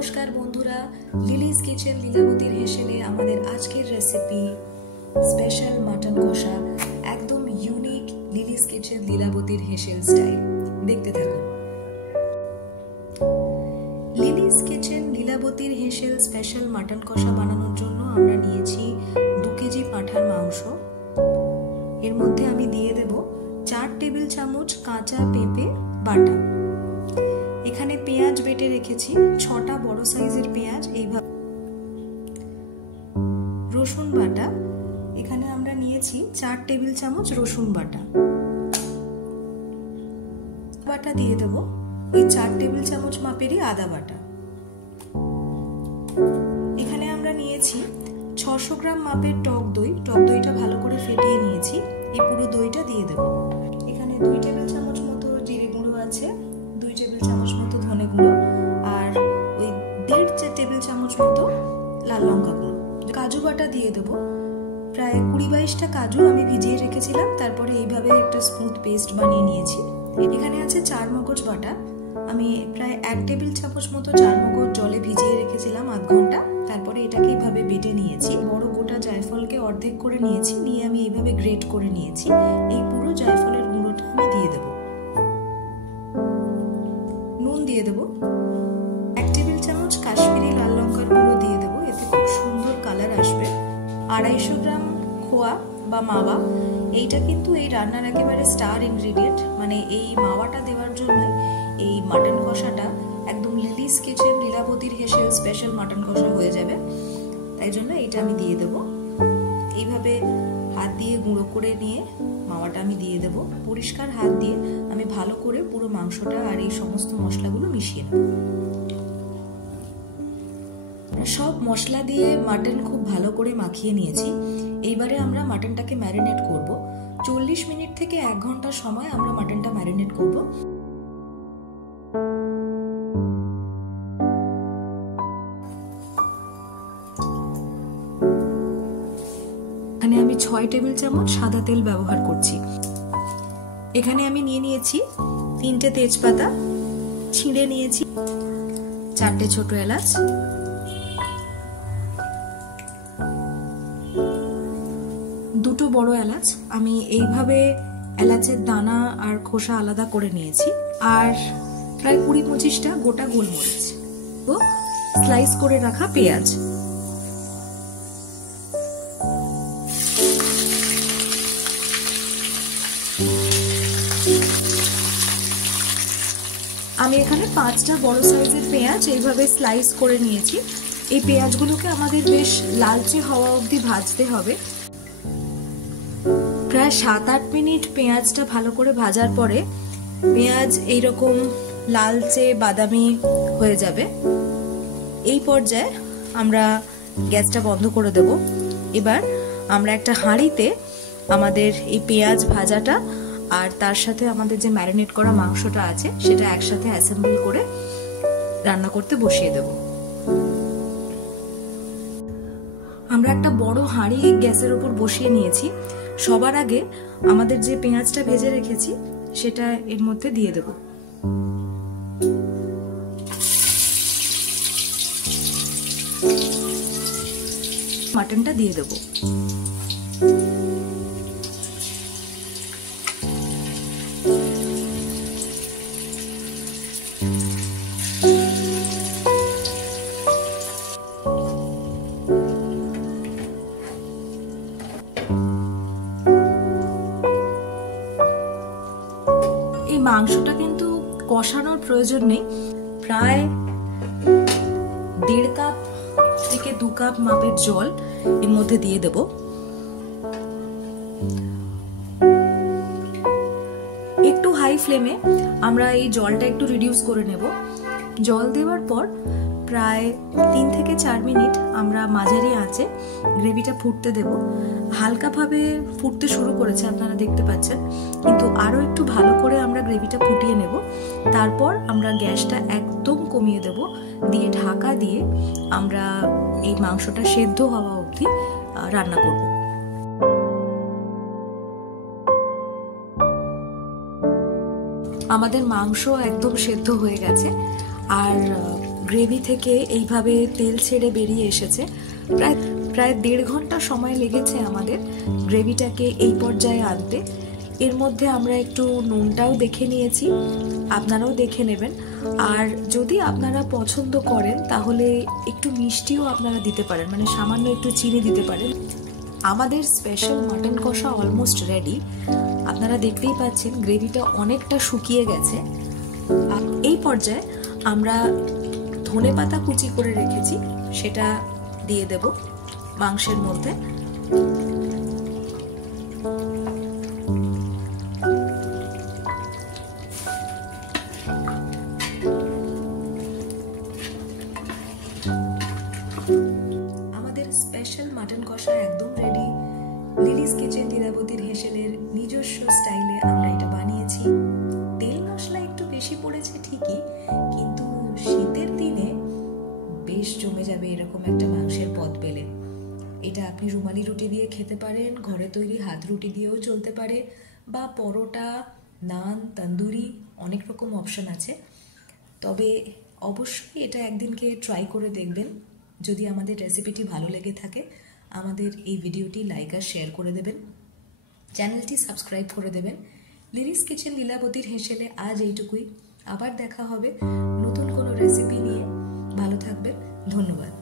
নমস্কার বন্ধুরা, Lily's kitchen লীলাবতীর হেসেলে আমাদের আজকের রেসিপি স্পেশাল মাটন কষা, একদম ইউনিক লিলিস কিচেন লীলাবতীর হেসেল স্টাইল। দেখতে থাকুন। লিলিস কিচেন লীলাবতীর হেসেল স্পেশাল মাটন কষা বানানোর জন্য আমরা নিয়েছি 2 কেজি পাঁঠার মাংস। এর মধ্যে আমি দিয়ে দেব 4 টেবিল চামচ কাঁচা পেঁপে বাটা। এখানে পেঁয়াজ বেটে রেখেছি 6টা বড় সাইজের পেঁয়াজ, এইভাবে। রসুন বাটা, এখানে আমরা নিয়েছি 4 টেবিল চামচ রসুন বাটা। বাটা দিয়ে দেব ওই 4 টেবিল চামচ মাপেরই আদা বাটা। এখানে আমরা নিয়েছি 600 গ্রাম মাপের টক দই। টক দইটা ভালো করে ফেটিয়ে নিয়েছি, এই পুরো দইটা দিয়ে দেব। এখানে 2 টেবিল চামচ মতো জিরে গুঁড়ো আছে, 2 টেবিল চামচ মতো ধনে গুঁড়ো, আর ওই 1.5 টেবিল চামচ মতো লাল লঙ্কা গুঁড়ো। কাজু বাটা দিয়ে দেবো, প্রায় 20-22টা কাজু আমি ভিজিয়ে রেখেছিলাম, তারপরে এইভাবে একটা স্মুথ পেস্ট বানিয়ে নিয়েছি। এখানে আছে 4 মগজ বাটা, আমি প্রায় 1 টেবিল চামচ মতো 4 মগজ জলে ভিজিয়ে রেখেছিলাম আধ ঘন্টা, তারপরে এটাকে এইভাবে বেটে নিয়েছি। বড় গোটা জায়ফলকে অর্ধেক করে নিয়েছি, নিয়ে আমি এইভাবে গ্রেট করে নিয়েছি। এই পুরো জায়ফলের গুঁড়োটা আমি দিয়ে দেব। নুন দিয়ে দেব, 1 টেবিল চামচ কাশ্মীরি লাল লঙ্কার গুঁড়ো দিয়ে দেবো, এতে খুব সুন্দর কালার আসবে। 250 গ্রাম খোয়া বা মাওয়া, এইটা কিন্তু এই রান্নার একেবারে স্টার ইনগ্রেডিয়েন্ট, মানে এই মাওয়াটা দেওয়ার জন্য এই মাটন কষাটা একদম লিলিস কিচেন লীলাবতীর হেসেল স্পেশাল মাটন কষা হয়ে যাবে। তাই জন্য এইটা আমি দিয়ে দেব। এইভাবে হাত দিয়ে গুঁড়ো করে নিয়ে মাওয়াটা আমি দিয়ে দেব। পরিষ্কার হাত দিয়ে আমি ভালো করে পুরো মাংসটা আর এই সমস্ত মশলাগুলো মিশিয়ে নেব। সব মশলা দিয়ে মাটন খুব ভালো করে মাখিয়ে নিয়েছি। এইবারে আমরা মাটনটাকে ম্যারিনেট করব। 40 মিনিট থেকে 1 ঘন্টা সময় আমরা মাটনটা ম্যারিনেট করব। এখানে আমি 6 টেবিল চামচ সাদা তেল ব্যবহার করছি। এখানে আমি নিয়ে নিয়েছি 3টে তেজপাতা, ছিঁড়ে নিয়েছি 4টে ছোট এলাচ, 2টো বড় এলাচ, আমি এইভাবে এলাচের দানা আর খোসা আলাদা করে নিয়েছি, আর প্রায় 20-25টা গোটা গোলমরিচ ও স্লাইস করে রাখা পেঁয়াজ। আমি এখানে 5টা বড় সাইজের পেঁয়াজ এইভাবে স্লাইস করে নিয়েছি। এই পেঁয়াজগুলোকে আমাদের বেশ লালচে হওয়া অবধি ভাজতে হবে। প্রায় 7-8 মিনিট পেঁয়াজটা ভালো করে ভাজার পরে পেঁয়াজ এইরকম লালচে বাদামি হয়ে যাবে। এই পর্যায়ে আমরা গ্যাসটা বন্ধ করে দেব। এবার আমরা একটা হাঁড়িতে আমাদের এই পেঁয়াজ ভাজাটা আর তার সাথে আমাদের যে ম্যারিনেট করা মাংসটা আছে সেটা একসাথে অ্যাসেম্বল করে রান্না করতে বসিয়ে দেব। আমরা একটা বড় হাঁড়ি গ্যাসের উপর বসিয়ে নিয়েছি। সবার আগে আমাদের যে পেঁয়াজটা ভেজে রেখেছি সেটা এর মধ্যে দিয়ে দেব। মাটনটা দিয়ে দেব। এই মাংসটা কিন্তু কষানোর প্রয়োজন নেই, প্রায় 1.5 কাপ থেকে 2 কাপ মাপের জল এর মধ্যে দিয়ে দেব। একটু হাই ফ্লেমে আমরা এই জলটা একটু রিডিউস করে নেব। জল দেওয়ার পর প্রায় 3 থেকে 4 মিনিট আমরা মাঝারি আঁচে গ্রেভিটা ফুটতে দেব। হালকাভাবে ফুটতে শুরু করেছে, আপনারা দেখতে পাচ্ছেন, কিন্তু আরো একটু ভালো করে আমরা গ্রেভিটা ফুটিয়ে নেব। তারপর আমরা গ্যাসটা একদম কমিয়ে দেব, দিয়ে ঢাকা দিয়ে আমরা এই মাংসটা সেদ্ধ হওয়া অবধি রান্না করব। আমাদের মাংস একদম সেদ্ধ হয়ে গেছে, আর গ্রেভি থেকে এইভাবে তেল ছেড়ে বেরিয়ে এসেছে। প্রায় 1.5 ঘন্টা সময় লেগেছে আমাদের গ্রেভিটাকে এই পর্যায়ে আনতে। এর মধ্যে আমরা একটু নুনটাও দেখে নিয়েছি, আপনারাও দেখে নেবেন। আর যদি আপনারা পছন্দ করেন তাহলে একটু মিষ্টিও আপনারা দিতে পারেন, মানে সামান্য একটু চিনি দিতে পারেন। আমাদের স্পেশাল মাটন কষা অলমোস্ট রেডি। আপনারা দেখতেই পাচ্ছেন গ্রেভিটা অনেকটা শুকিয়ে গেছে। এই পর্যায়ে আমরা ধনেপাতা কুচি করে রেখেছি, সেটা দিয়ে দেব মাংসের মধ্যে। আমাদের স্পেশাল মাটন কষা একদম রেডি। লিলিস কিচেন লীলাবতীর হেসেলের নিজস্ব স্টাইলে আমরা এটা বানিয়েছি। তেল মশলা একটু বেশি পড়েছে ঠিকই, কিন্তু শীতের দিনে বেশ জমে যাবে এরকম একটা মাংসের পদ পেলে। এটা আপনি রুমালি রুটি দিয়ে খেতে পারেন, ঘরে তৈরি হাত রুটি দিয়েও চলতে পারে, বা পরোটা, নান, তন্দুরি, অনেক রকম অপশন আছে। তবে অবশ্যই এটা একদিনকে ট্রাই করে দেখবেন। যদি আমাদের রেসিপিটি ভালো লেগে থাকে আমাদের এই ভিডিওটি লাইক আর শেয়ার করে দেবেন, চ্যানেলটি সাবস্ক্রাইব করে দেবেন। লিলিস কিচেন লীলাবতীর হেসেলে আজ এইটুকুই। আবার দেখা হবে নতুন কোনো রেসিপি নিয়ে। ভালো থাকবেন, ধন্যবাদ।